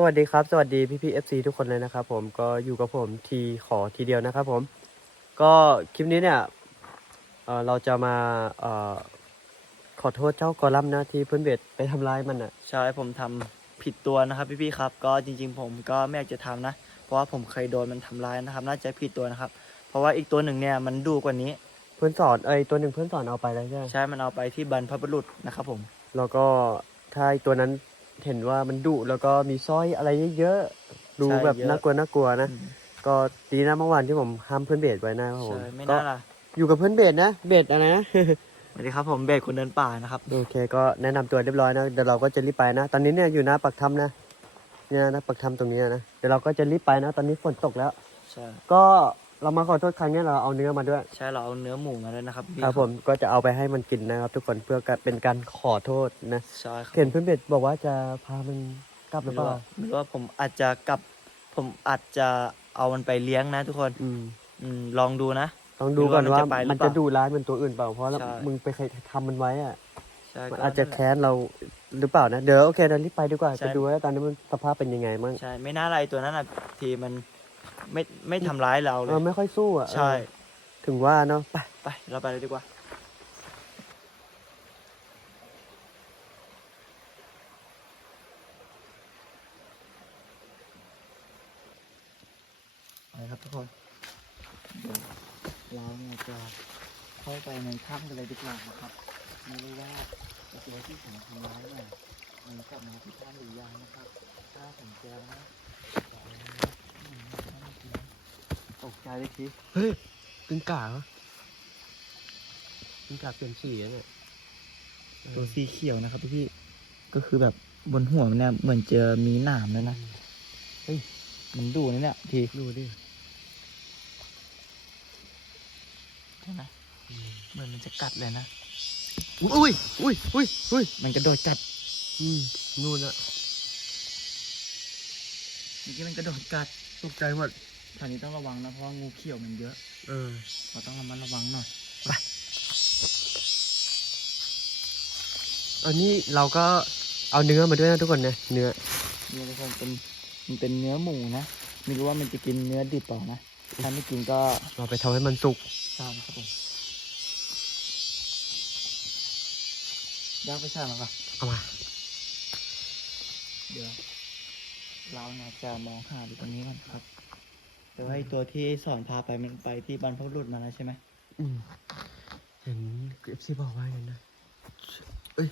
สวัสดีครับ สวัสดีพี่พี่เอฟซีทุกคนเลยนะครับผมก็อยู่กับผมทีขอทีเดียวนะครับผมก็คลิปนี้เนี่ยเอ่อเราจะมาเอ่อขอโทษเจ้ากอลัมน์นะที่เพื่อนเบสไปทำร้ายมันอะใช่ผมทำผิดตัวนะครับพี่ๆครับ ก็จริงๆ ผมก็ไม่อยากจะทำนะ เพราะว่าผมเคยโดนมันทำร้ายนะครับ น่าจะผิดตัวนะครับ เพราะว่าอีกตัวหนึ่งเนี่ยมันดุกว่านี้ เพื่อนสอนเอ้ยตัวหนึ่งเพื่อนสอนเอาไปแล้วใช่ไหมใช่ มันเอาไปที่บรรพบุรุษนะครับผม แล้วก็ถ้าไอ้ตัวนั้น เห็นว่ามันดุแล้วก็มีสร้อยอะไรเยอะๆ ดูใช่แบบเยอะน่ากลัวน่ากลัวนะอืมก็ดีนะเมื่อวานที่ผมห้ามเพื่อนเบสไว้นะครับผมใช่ไม่ก็น่าล่ะอยู่กับเพื่อนเบสนะ เบสอะไรนะ สวัสดีครับผมเบสคนเดินป่านะครับ โอเค ก็แนะนำตัวเรียบร้อยนะ เดี๋ยวเราก็จะรีบไปนะ ตอนนี้เนี่ยอยู่หน้าปักถ้ำนะ เนี่ยนะปักถ้ำตรงนี้นะ เดี๋ยวเราก็จะรีบไปนะ ตอนนี้ฝนตกแล้วใช่ก็ เรามาขอโทษครั้งนี้เราเอาเนื้อมาด้วย ใช่เราเอาเนื้อหมูมาด้วยนะครับพี่ครับผมก็จะเอาไปให้มันกินนะครับ ทุกคนเพื่อเป็นการขอโทษนะใช่ครับเห็นเพื่อนเบ็ดบอกว่าจะพามันกลับหรือเปล่าไม่รู้ว่าผมอาจจะกลับ ผมอาจจะเอามันไปเลี้ยงนะ ทุกคนอืมอืมลองดูนะต้องดูก่อนว่าไม่รู้ว่ามันจะไปหรือมันเปล่าจะดูร้ายเหมือนตัวอื่นเปล่าเพราะใช่มึงไปเคยทำมันไว้อะใช่มันก็อาจจะนั่นแหละแค้นเราหรือเปล่านะเดี๋ยวโอเคเรารีบไปดีกว่าใช่จะดูว่าตอนนี้มันสภาพเป็นยังไงมั่งใช่ไม่น่าอะไรตัวนั้นอะทีมัน ไม่ไม่ทำร้ายเราเลเอย อไม่ค่อยสู้อะใช่ เออถึงว่าเนาะไปไป เราไปเลยดีกว่า ไปครับทุกคนเดี๋ยวเราเนี่ยจะเข้าไปในถ้ำกันเลยดีกว่านะครับ ไม่รู้ว่าไอ้ตัวที่ผมทำร้ายเนี่ยมันกลับมาที่ถ้ำหรือยังนะครับ ถ้าผมเจอนะบ ต้องกลัวตกใจเลยทีเฮ้ยกึ่งก่าเหรอกึ่งก่าเปลี่ยนสีแล้วเนี่ยเออตัวสีเขียวนะครับพี่ๆก็คือแบบบนหัวมันเนี่ยเหมือนจะมีหนามเลยนะ เฮ้ย มันดูนะเนี่ยทีดูดิใช่ไหมเหมือนมันจะกัดเลยนะ อุ้ยอุ้ยอุ้ยอุ้ยมันกระโดดกัด อืมนู่นอะเมื่อกี้มันกระโดดกัด ตกใจหมดทางนี้ต้องระวังนะเพราะว่างูเขียวมันเยอะ เออ เราต้องระมัดระวังหน่อยอันนี้เราก็เอาเนื้อมาด้วยนะทุกคนนะเนื้อนี่ทุกคนเป็นมันเป็นเนื้อหมูนะไม่รู้ว่ามันจะกินเนื้อดิบเปล่านะถ้าไม่กินก็เราไปทำให้มันสุกทราบครับผมย่างไปใช่ไหมครับเอามา เดี๋ยว เราเนี่ยจะมองหาดูตรงนี้ก่อนครับแต่ว่าไอ้ตัวที่สอนพาไปมันไปที่บรรพบุรุษมาแล้วใช่ไหมอืมเห็นเอฟซีบอกว่าอย่างนั้นนะเอ้ย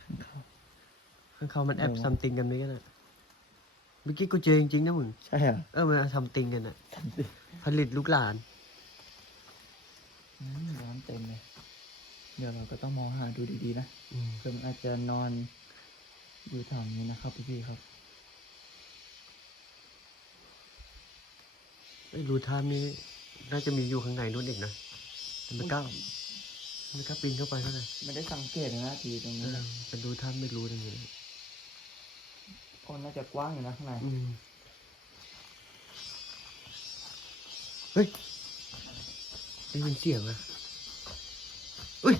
ข้างเขามันแอบซัมติงกันไหมกันอะเมื่อกี้กูเจอจริงๆนะมึงใช่เหรอเออมันซัมติงกันอะผลิตลูกหลานอืมร้อนเต็มเลยเดี๋ยวเราก็ต้องมองหาดูดีๆนะอืมเพื่อมันอาจจะนอน อยู่แถวนี้นะครับพี่ๆครับไอ้รูท่านี้น่าจะมีอยู่ข้างในนู่นอีกนะแต่ไม่กล้าไม่กล้าปีนเข้าไปเท่าไหร่ไม่ได้สังเกตเลยนะทีตรงเอนี้อนะเป็นรูท่าไม่รู้ตรงนี้โอ้น่าจะกว้างอยู่นะข้างในอืมเฮ้ยได้ยินเสียงอะอุ้ย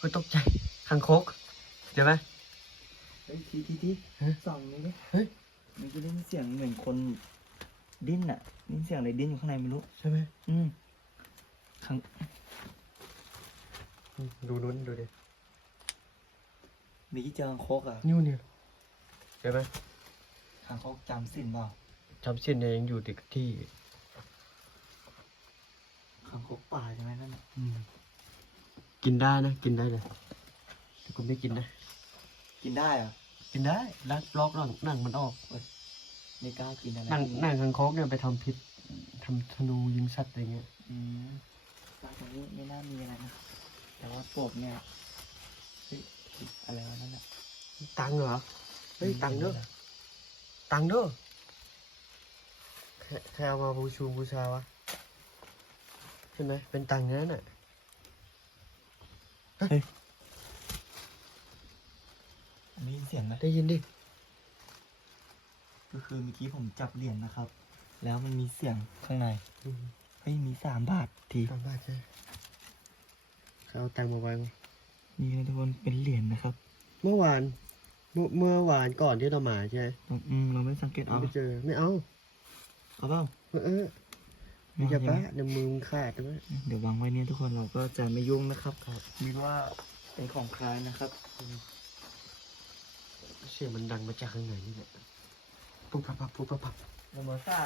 ก็ตกใจคังคกเดี๋ยวไหม เฮ้ยทีทีทีฮะส่องนี้ดิเฮ้ย มันจะได้ยินเสียงเหมือนคนดิ้นอะได้ยินเสียงอะไรดิ้นอยู่ข้างในไม่รู้ ใช่ไหมอืมข้างอืมดูนู้นดูดิมีที่เจอคางคกอะนิ้วเนี่ยเดี๋ยวไหมคางคกจำสินเปล่าจำเส้นเนี่ยยังอยู่ติดที่คางคกป่าใช่ไหมนั่นน่ะอืมกินได้นะ กินได้เลยแต่กูไม่กินนะ กินได้เหรอกินได้ลักลอกหนังหนังมันออกไม่กล้ากินอะไรหนังหนังคังคกเนี่ยไปทำพิษทำธนูยิงสัตว์อะไรเงี้ยอืมปลาตรงนี้ไม่น่ามีอะไรนะแต่ว่าปบเนี่ยเฮ้ยอะไรวะนั่นน่ะตังค์เหรอเฮ้ยตังค์เด้อตังค์เด้อแค่แค่เอามาบูชูบูชาวะใช่ไหมเป็นตังค์นั่นน่ะ มีเสียงไหมได้ยินดิ ก็คือเมื่อกี้ผมจับเหรียญนะครับ แล้วมันมีเสียงข้างในอืมเฮ้ย มีสามบาททีสามบาทใช่เขาเอาตังค์มาไว้มั้งนี่นะทุกคน เป็นเหรียญนะครับเมื่อวานเมื่อเมื่อวานก่อนที่เรามาใช่ไหมอืมเราไม่สังเกตเอาไม่เจอ ไม่เอา เอาเปล่าเออเออไม่จะบ้าเดี๋ยวมือมึงขาดด้วยเดี๋ยววางไว้เนี่ยทุกคนเราก็จะไม่ยุ่งนะครับไม่รู้ว่าเป็นของใครนะครับเสียงมันดังมาจากข้างในนี่แหละปุ๊บปั๊บปั๊บปุ๊บปั๊บปั๊บนัมเบอร์ซ่า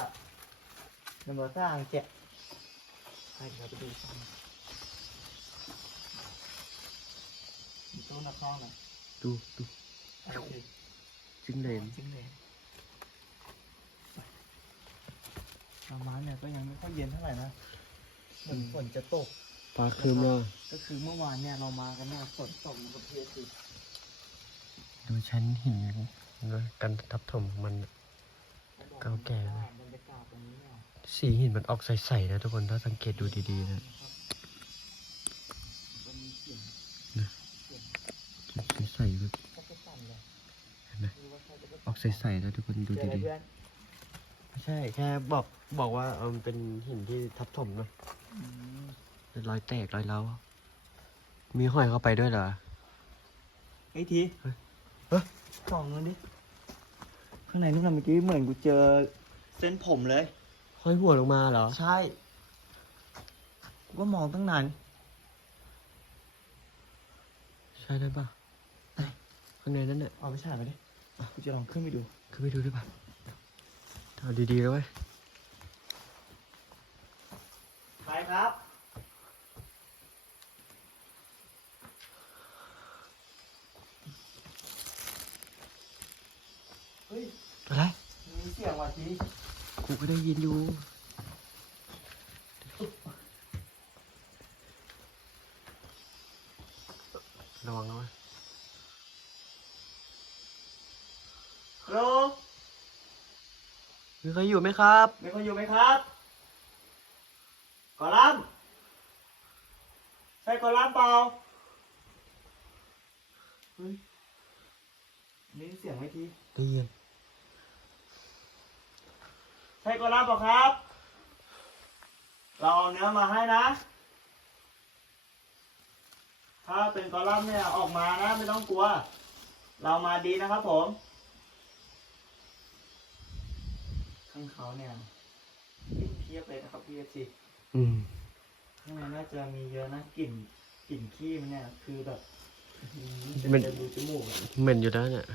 นัมเบอร์ซ่าอังเกะใช่ครับไปดูกันมีตู้นักข้องนะดูดูโอเคจึงเลนจริงเลยไปประมาณเนี่ยก็ยังไม่ค่อยเย็นเท่าไหร่นะเหมือนฝนจะตกฟ้าคืมว่าก็คือเมื่อวานเนี่ยเรามากันเนี่ยฝนตกในประเทศคือ ดูชั้นหินนะกันทับถมมันเก่าแก่นะบรรยากาศตรงนี้เนี่ยสีหินมันออกใสๆนะทุกคนถ้าสังเกตดูดีๆนะนมีเสียงใสๆแบบเลยเห็นไหมไม่รู้ว่าใครจะไปออกใสๆนะทุกคนดูดีๆไม่ใช่แค่บอกบอกว่าเออมันเป็นหินที่ทับถมนะเป็นรอยแตกรอยเล้ามีห้อยเข้าไปด้วยเหรอไอ้ที เฮ้ย ส่องมันดิ ข้างในนู่นนะเมื่อกี้เหมือนกูเจอเส้นผมเลย ห้อยหัวลงมาเหรอ ใช่ กูก็มองตั้งนาน ใช่ได้ปะข้างในนั้นเนี่ยเอาไปฉายไปดิอะกูจะลองขึ้นไปดู ขึ้นไปดูได้ปะเอาดีๆแล้วเว้ยใครครับ เฮ้ย อะไร มีเสียงว่ะทีกูก็ได้ยินอยู่ ระวังนะเว้ยฮัลโหลมีใครอยู่ไหมครับ มีคนอยู่ไหมครับกอลัมน์ใช่กอลัมน์เปล่าเฮ้ยนี่เสียงไหมทีได้ยิน ใช่กอลัมน์เปล่าครับ เราเอาเนื้อมาให้นะ ถ้าเป็นกอลัมน์เนี่ยออกมานะไม่ต้องกลัว เรามาดีนะครับผม ข้างเขาเนี่ยเทียบเลยนะครับพี่เอซีอืมข้างในน่าจะมีเยอะนะกลิ่นกลิ่นขี้มันเนี่ย คือแบบอื้อหือมันจะดูจมูกอะเหม็นอยู่แล้วเนี่ย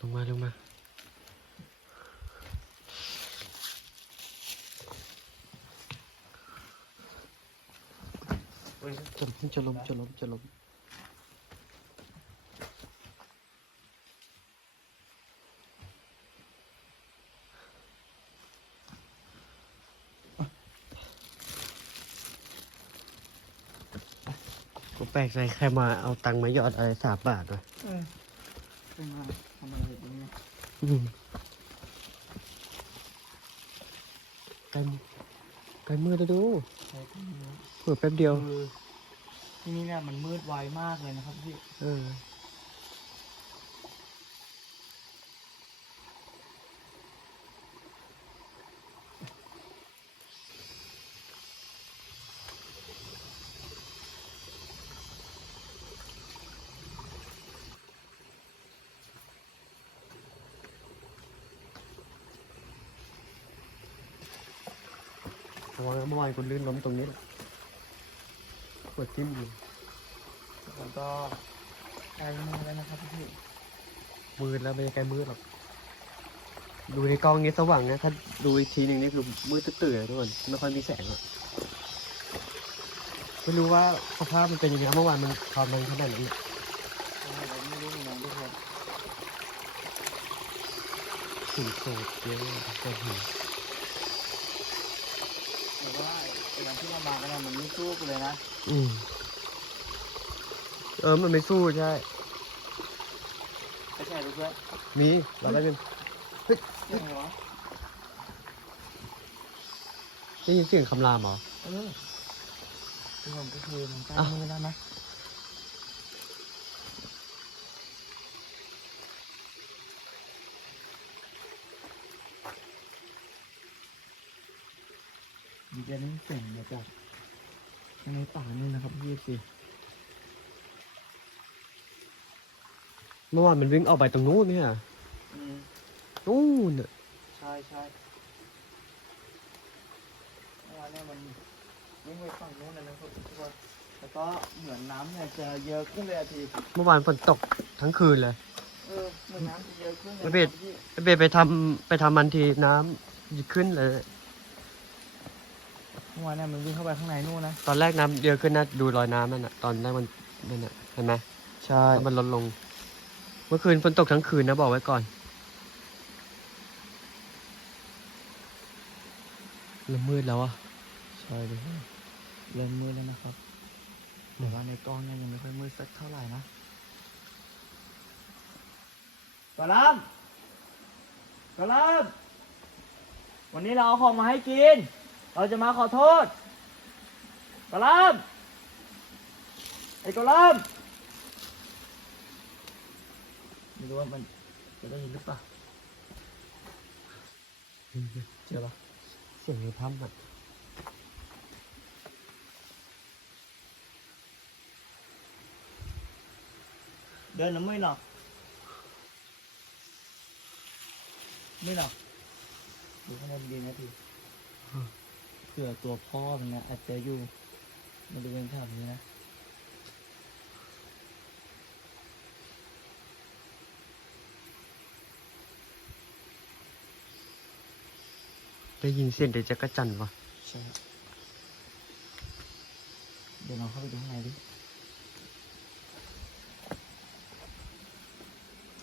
ลง มาลงมาจะล้มจะล้มจะล้มจะล้มผมแปลกใจใครมาเอาตังค์มาหยอดอะไรสามบาทวะ เออเป็นไงนี้ อืมไกลมือไกลมือ จะดูใช้ที่นี้เผื่อแป๊บเดียวคือที่นี่เนี่ยมันมืดไวมากเลยนะครับพี่ เออ มื่อวานคุณลื่นล้มตรงนี้แหละปวดจิ้มอยู่แล้วก็ใกล้มือแล้วนะครับพี่มืดแล้วไม่ใช่ใกล้มืดหรอกดูในกล้องนี้สว่างนะถ้าดูอีกทีหนึ่งนี่คือมืดตื้อๆเลยทุกคนไม่ค่อยมีแสงหรอกไม่รู้ว่าสภาพมันเป็นยังไงเมื่อวานมันความมันขนาดนั้นเนี่ยเราไม่รู้เหมือนกันทุกคนหินโขดเยอะมากเกิดหิน แต่ว่าไอ้วันที่เรามากันเนี่ยมันไม่ สู้กันเลยนะอืมเออมันไม่สู้ใช่ ไม่ใช่หรือเพื่อนมีเราได้ยินเสียงอะไรวะได้ยินเสียงคำรามเหรอ เออทุกคนก็คือมันใกล้อะมือแล้วนะมีจะได้ยินเสียงมาจาก ในป่านี่นะครับพี่สิเมื่อวานมันวิ่งออกไปตรงนู้นเนี่ยนู้นน่ะใช่ใช่เมื่อวานเนี่ยมันวิ่งไปฝั่งนู้นเลยนะครับแล้วก็เหมือนน้ำเนี่ยจะเยอะขึ้นเลยทีเมื่อวานฝนตกทั้งคืนเลยเออเหมือนน้ำจะเยอะขึ้นเลยไอเบดไอไปทำไปทำมันทีน้ำหยุดขึ้นเลย มื่อวานเนี่ยมันวิ่งเข้าไปข้างในนู่นนะตอนแรกน้ำเยอะขึ้นนะดูรอยน้ำนั่นน่ะตอนแรกมันนั่นน่ะเห็นไหมใช่แล้วมันลดลง เมื่อคืนฝนตกทั้งคืนนะบอกไว้ก่อนเริ่มมืดแล้วอะใช่เลยเริ่มมืดแล้วนะครับแต่ว่าในกล้องเนี่ยยังไม่ค่อยมืดสักเท่าไหร่นะกะลำกะลำวันนี้เราเอาของมาให้กิน เราจะมาขอโทษกะลำไอ้กะลำไม่รู้ว่ามันจะได้ยินหรือเปล่าเจอปะเสียงในถ้ำอะเดินหรือไม่หรอกไม่หรอกดูข้างในดีนะที เผื่อตัวพ่อมันนะอาจจะอยู่บริเวณแถวนี้นะได้ยินเสียงเด็กจักรจันทร์วะใช่เดี๋ยวลองเข้าไปดูข้างในดิ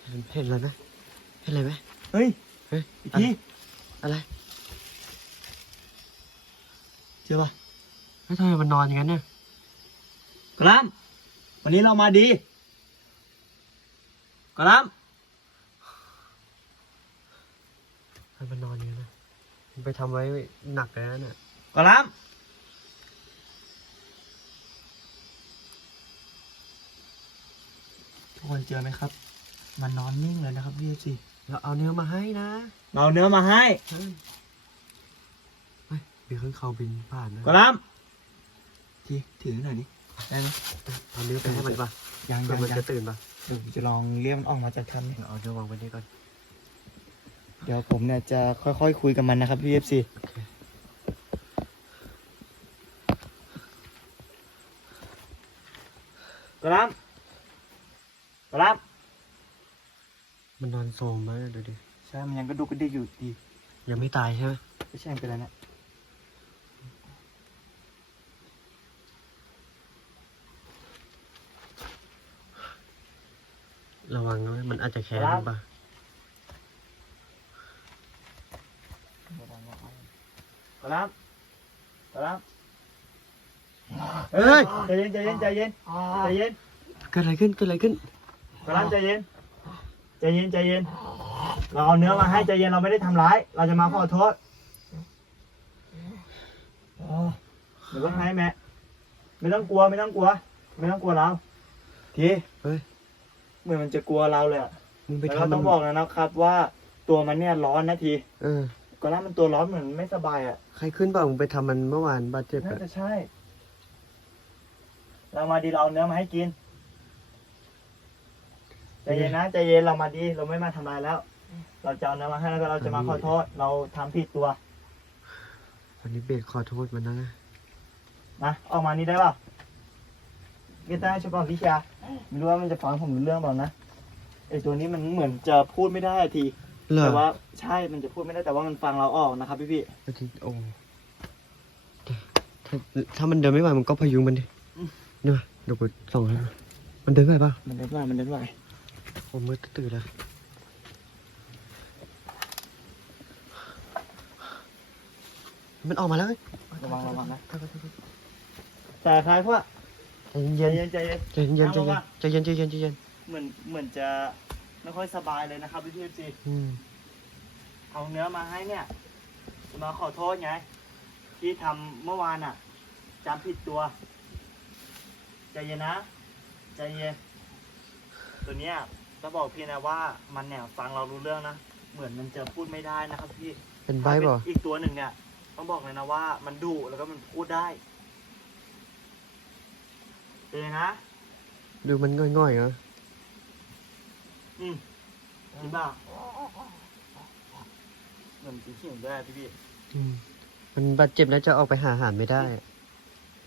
เห็นเห็นอะไรไหมเห็นอะไรไหมเฮ้ยเฮ้ยอีกทีอะไร เจอปะเฮ้ยทำไมมันนอนอย่างนั้นเนี่ยกรัมวันนี้เรามาดีกรัมทำไมมันนอนอย่างนั้นนะมันไปทำไว้หนักเลยนะเนี่ยกรัมทุกคนเจอไหมครับ มันนอนนิ่งเลยนะครับพี่สิเราเอาเนื้อมาให้นะ เราเนื้อมาให้เฮ้ยเฮ้ย มีข้างเขาบินผ่านนะกรัมทีถือหน่อยดิได้ไหมเอาเนื้อไปให้มันปะยังเพื่ยัองมันยังจะตื่นปะเดี๋ยวผมจะลองเลี้ยมนออกมาจากถ้ำเนี่ยเอาเนื้อวางไว้นี่ก่อน เดี๋ยวผมเนี่ยจะค่อยๆคุยกับมันนะครับพี่เอฟซีโอเคกรัมกรัมมันนอนโซมมากเลยดูดิ ใช่ มันยังกระดูกกระดิกอยู่ดี ยังไม่ตายใช่ไหมไม่ใช่มันเป็นอะไรนะระวังนะมัน อาจจะแค้นหรือเปล่ากรัมกรัมเฮ้ยใจเย็นใจเย็นใจเย็นใจเย็นเกิดอะไรขึ้นเกิดอะไรขึ้นกรัมใจเย็นใจเย็นใจเย็น เราเอาเนื้อมาให้ใจเย็นเราไม่ได้ทำร้าย เราจะมาขอโทษอ๋อเดี๋ยวต้องให้แม่ไม่ต้องกลัวไม่ต้องกลัว ไม่ต้องกลัวเราทีเฮ้ย เหมือนมันจะกลัวเราเลยอะมึงไปแล้วเราทำต้องบอกนะนะครับว่าตัวมันเนี่ยร้อนนะทีเออ ก่อนหน้ามันตัวร้อนเหมือนไม่สบายอะใครขึ้นเปล่ามึงไปทำมันเมื่อวานบาดเจ็บน่าอะจะใช่ เรามาดีเราเอาเนื้อมาให้กิน ใจเย็นนะใจเย็นเรามาดี เราไม่มาทำลายแล้ว เราจะเอาเนื้อมาให้แล้วก็เราจะมาขอโทษ เราทำผิดตัว วันนี้เบสขอโทษมันนะนะนะออกมานี่ได้ป่ะกีตาร์ชอบวิชา ไม่รู้ว่ามันจะฟังผมรู้เรื่องเปล่านะไอตัวนี้มันเหมือนจะพูดไม่ได้อะที เหรอแต่ว่าใช่มันจะพูดไม่ได้แต่ว่ามันฟังเราออกนะครับพี่พี่อาทิตย์โอ้ถ้าถ้ามันเดินไม่ไหวมันก็พยุงมันดินี่มาเดี๋ยวกูส่องให้มันมันเดินไหวเปล่ามันเดินไหวมันเดินไหวโอ้มืดตื่นเลยมันออกมาแล้วเว้ยระวังระวังนะโทษโทษโทษแต่คล้ายพวก ใจใจเย็นเย็นใจเย็นใจเย็นใจเย็นใจเย็นใจเย็นใจเย็นเหมือนเหมือนจะไม่ค่อยสบายเลยนะครับพี่พี่จีอืมเอาเนื้อมาให้เนี่ยจะมาขอโทษไงที่ทำเมื่อวานอะจำผิดตัว ใจเย็นนะ ใจเย็น ตัวเนี้ยจะบอกพี่นะว่ามันเนี่ยฟังเรารู้เรื่องนะ เหมือนมันจะพูดไม่ได้นะครับพี่เป็นใบเปล่าถ้าเป็นอีกตัวหนึ่งเนี่ย ต้องบอกเลยนะว่า มันดุแล้วก็มันพูดได้ ใจเย็นนะ ดูมันง่อยๆเหรออืมจริงเปล่าเหมือนกินหิวด้วยพี่พี่อืมมันบาดเจ็บแล้วจะออกไปหาอาหารไม่ได้อะ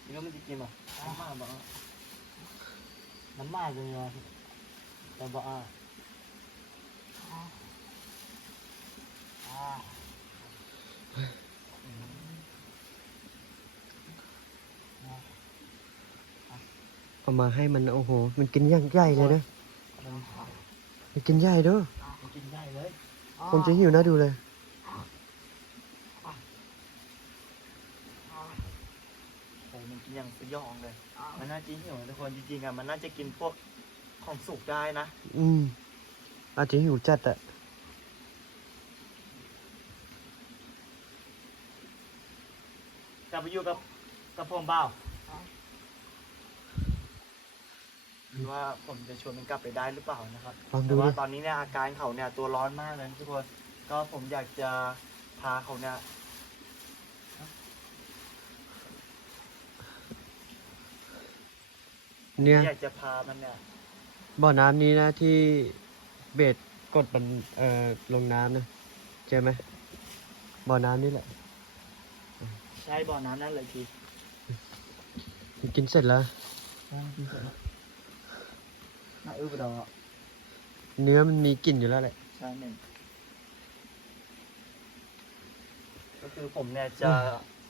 นี่ก็มันจะกินป่ะน้ำมาบอกว่าน้ำมาเลยนะแต่บอกอะ เอามาให้มันโอ้โห มันกินอย่างใหญ่เลยนะมันมันกินใหญ่ด้วยมันกินได้เลยคงจะหิวนะดูเลยโอ้มันกินอย่างสยองเลย มันน่าจะหิวนะทุกคนจริงๆอะมันน่าจะกินพวกของสุกได้นะ อืม อาจจะหิวจัดอะกลับไปอยู่กับกับผมเปล่าหรือ ว่าผมจะชวนมันกลับไปได้หรือเปล่านะครับลองแต่ดูว่าดิ ตอนนี้เนี่ยอาการเขาเนี่ยตัวร้อนมากเลยนะทุกคนก็ผมอยากจะพาเขาเนี่ยเนี่ยอยากจะพามันเนี่ยบ่อน้ำนี้นะที่เบสกดมันเอ่อลงน้ำนะเจอไหมบ่อน้ำนี่แหละใช้บ่อน้ำนั่นเลยทีมันกินเสร็จแล้ว น่าอื้อไปดอกเนื้อมันมีกลิ่นอยู่แล้วแหละใช่หนึ่งก็คือผมเนี่ยจะ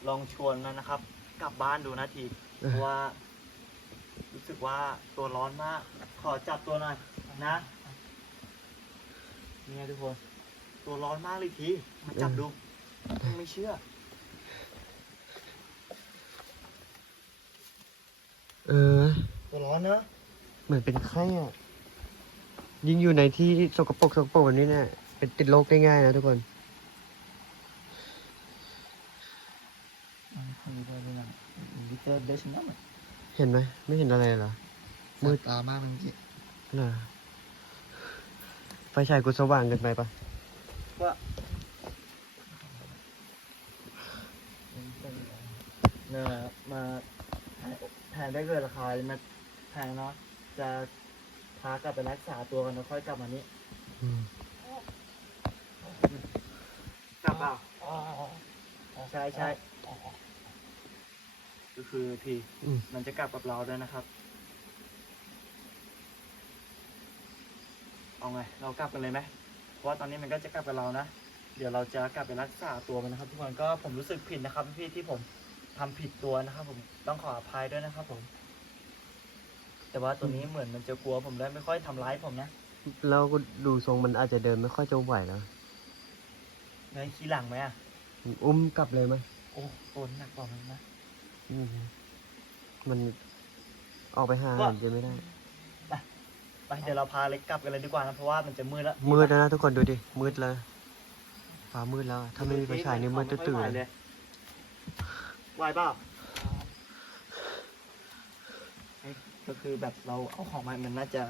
ลองชวนมันนะครับ กลับบ้านดูนะทีเออเพราะว่า รู้สึกว่าตัวร้อนมาก ขอจับตัวหน่อยนะเนี่ยทุกคน ตัวร้อนมากเลยทีมาจับดูไม่เชื่อ เออ ตัวร้อนเนอะ เหมือนเป็นไข้อะ ยิ่งอยู่ในที่สกปรกสกปรกแบบนี้เนี่ยเป็นติดโรคได้ง่ายนะทุกคนวิเตอร์เดชนัมเห็นไหมไม่เห็นอะไรเหรอมืมืดดตามากจริงเหรอไฟฉายกูสว่างเกินไปปะว่าเนี่ยมาแพงได้เกินราคาเลยมาแพงเนาะ จะพากลับไปรักษาตัวกันแล้วค่อยกลับมานี้อืมกลับเปล่าใช่ใช่ก็คือทีอืมมันจะกลับกับเราด้วยนะครับ เอาไง เรากลับกันเลยไหมเพราะว่าตอนนี้มันก็จะกลับกับเรานะเดี๋ยวเราจะกลับไปรักษาตัวมันนะครับ ทุกคนก็ผมรู้สึกผิดนะครับ พี่ที่ผมทำผิดตัวนะครับ ผมต้องขออภัยด้วยนะครับ ผม แต่ว่าตัวนี้เหมือนมันจะกลัวผมแล้วไม่ค่อยทำร้ายผมนะแล้วก็ดูทรงมันอาจจะเดินไม่ค่อยจะไหวแล้วในขี้หลังไหมอะอุ้มกลับเลยไหมโอ้โหหนักกว่ามันนะอืมมันออกไปหาอาก็หารจะไม่ได้ไปเดี๋ยวเราพาเล็กกลับกันเลยดีกว่านะเพราะว่ามันจะมืดแล้วมืดแล้วนะทุกคนดูดิ มืดแล้วฟ้ามืดแล้วอะถ้าไม่มีไฟฉายนี่มืดตื่นๆเลเลยยไหวเปล่าเฮ้ย ก็คือแบบเราเอาของมามันน่าจะ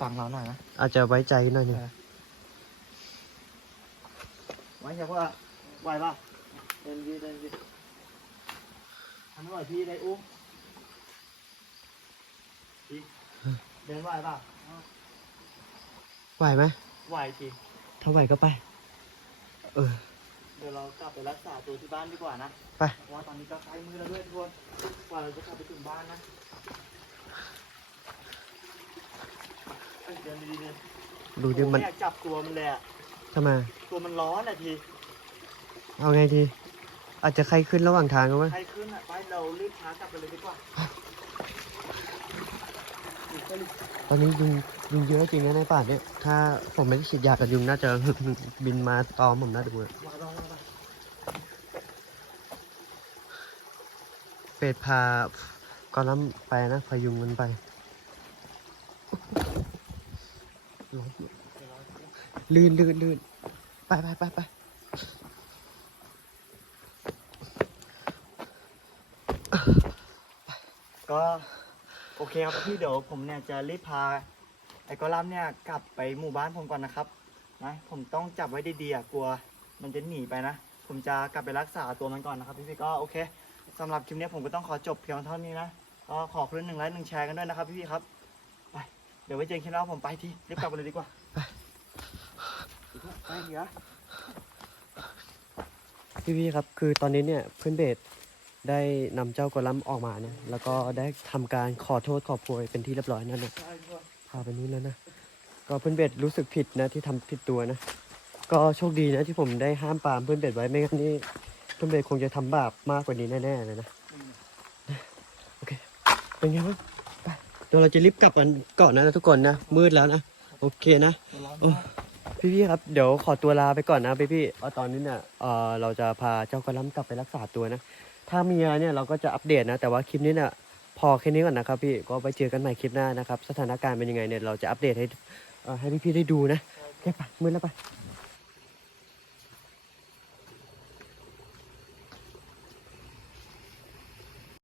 ฟังเราหน่อยนะ อาจจะไว้ใจหน่อยหนึง ไว้ใจว่าไหวเปล่าเดินดีเดินดีทำหน่อยพี่ได้อุ้มพี่เดินไหวเปล่าไหวไหม ไหวทีถ้าไหวก็ไป เออ เดี๋ยวเรากลับไปรักษาตัวที่บ้านดีกว่านะ ไป เพราะว่าตอนนี้ก็ใกล้มือแล้วด้วยทุกคนกว่าเราจะกลับไปถึงบ้านนะเอ้ยเดินดีๆเลย ดูดิโอ้มันไอยากจับตัวมันเลยอะทำไมตัวมันร้อนอะทีเอาไงดีอาจจะไข้ขึ้นระหว่างทางก็ไหมใครขึ้นอะไปเรารีบพากลับไปเลยดีกว่าตอนนี้ยุงยุงเยอะจริงนะในป่าเนี่ย ถ้าผมไม่ได้ฉีดยากับยุงน่าจะหึกบินมาตอมผมน่าดูอะมาลองมาเป็ดพากอลัมน์ไปนะพายุงมันไปร้อน ลื่นลื่นลื่นไปไปไปไปก็โอเคครับพี่เดี๋ยวผมเนี่ยจะรีบพาไอ้กอลัมเนี่ยกลับไปหมู่บ้านผมก่อนนะครับนะผมต้องจับไว้ดีๆอะกลัวมันจะหนีไปนะ ผมจะกลับไปรักษาตัวมันก่อนนะครับพี่พี่ก็โอเคสำหรับคลิปนี้ผมก็ต้องขอจบเพียงเท่านี้นะก็ขอคลื่นหนึ่งไลค์หนึ่งแชร์กันด้วยนะครับพี่พี่ครับไปเดี๋ยวไว้เจอกันคลิปหน้าผมไปทีรีบกลับไปเลยดีกว่า เดี๋ยวพี่พี่ครับคือตอนนี้เนี่ยเพื่อนเบสได้นำเจ้ากอลัมน์ออกมาเนี่ยแล้วก็ได้ทำการขอโทษขอโพยเป็นที่เรียบร้อยนั่นนะใช่ด้วยพาไปนู้นแล้วนะก็เพื่อนเบสรู้สึกผิดนะที่ทำผิดตัวนะ ก็โชคดีนะที่ผมได้ห้ามปรามเพื่อนเบสไว้ไม่งั้นนี่เพื่อนเบสคงจะทำบาปมากกว่านี้แน่ๆเลยนะโอเคเป็นไงบ้างไปเดี๋ยวเราจะรีบกลับกันก่อนนะทุกคนนะมืดแล้วนะโอเคนะจะร้อนโอ้มาก พี่พี่ครับเดี๋ยวขอตัวลาไปก่อนนะพี่ๆเพราะตอนนี้เนี่ยเอ่อเราจะพาเจ้ากระลำกลับไปรักษาตัวนะ ถ้ามีอะไรเนี่ยเราก็จะอัปเดตนะ แต่ว่าคลิปนี้เนี่ยพอแค่นี้ก่อนนะครับพี่ก็ไปเจอกันใหม่คลิปหน้านะครับ สถานการณ์เป็นยังไงเนี่ยเราจะอัปเดตให้เอ่อให้พี่พี่ได้ดูนะโอเคไปมืดแล้วไป